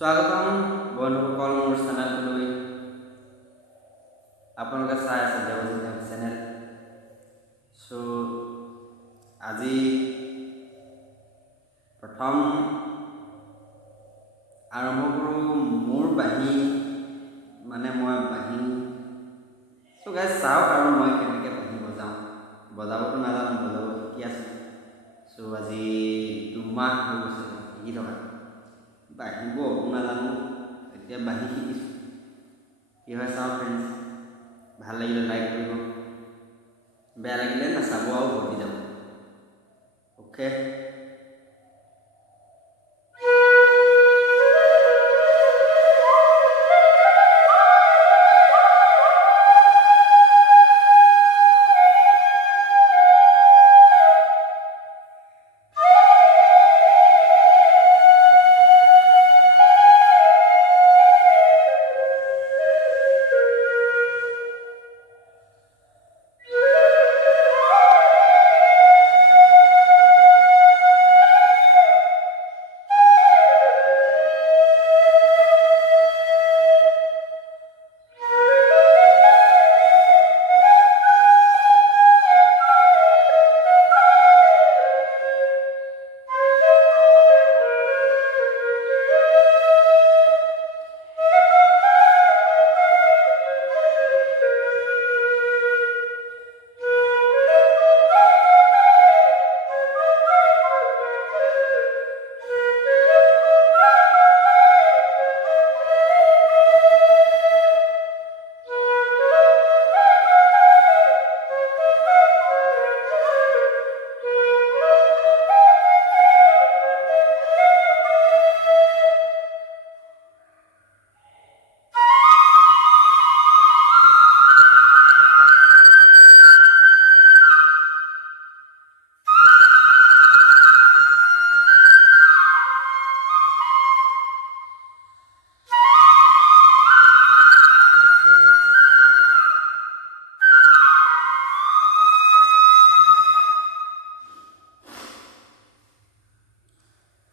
স্বাগতম বন্ধুসকল মোৰ চেনেলটোলৈ। আপোনালোকে চাই আছে দেৱজিৎ নেওগ চেনেল। আজি প্ৰথম আৰম্ভ কৰোঁ মোৰ বাঁহী, মানে মই বাঁহী গাইজ চাওক আৰু মই কেনেকৈ বাঁহী বজাবতো নাজানো, বজাব শিকি আছোঁ। আজি 2 মাহ হৈ গৈছে শিকি থকা। বাঁহীবোৰ অকো নাজানো, এতিয়া বাঁহী শিকিছোঁ। কি হয় চাওঁ ফ্ৰেণ্ডছ। ভাল লাগিলে লাইক কৰিব, বেয়া লাগিলে নাচাব আৰু ভৰ্তি যাব। অ'কে।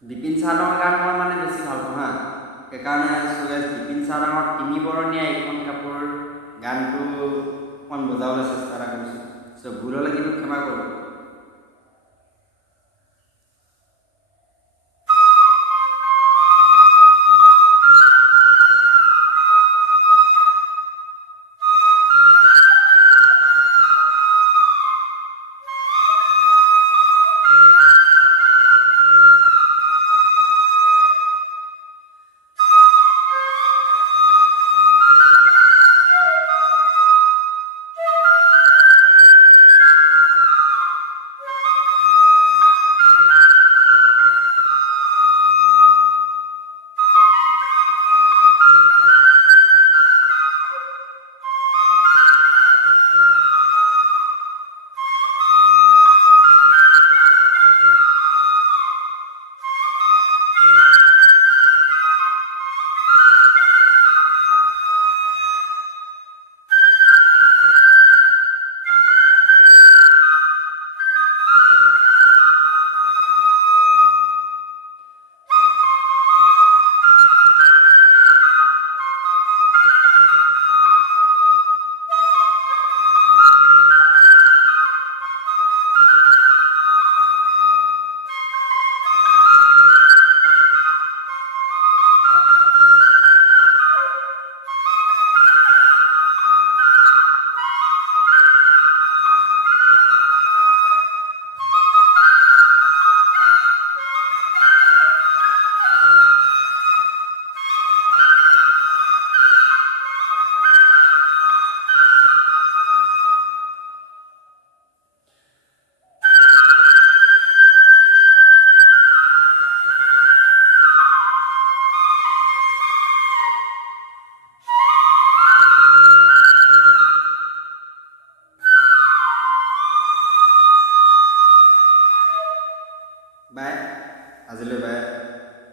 বিপিন চাওডাঙৰ গান মই মানে বেছি ভাল পাওঁ হা। সেইকাৰণে বিপিন চাওডাঙৰ 'তিনি বৰণীয়া এইখন কাপোৰ' গানটো অকণ বজাবলৈ চেষ্টা এটা কৰিছোঁ। ভুল হ'লে কিন্তু ক্ষমা কৰোঁ।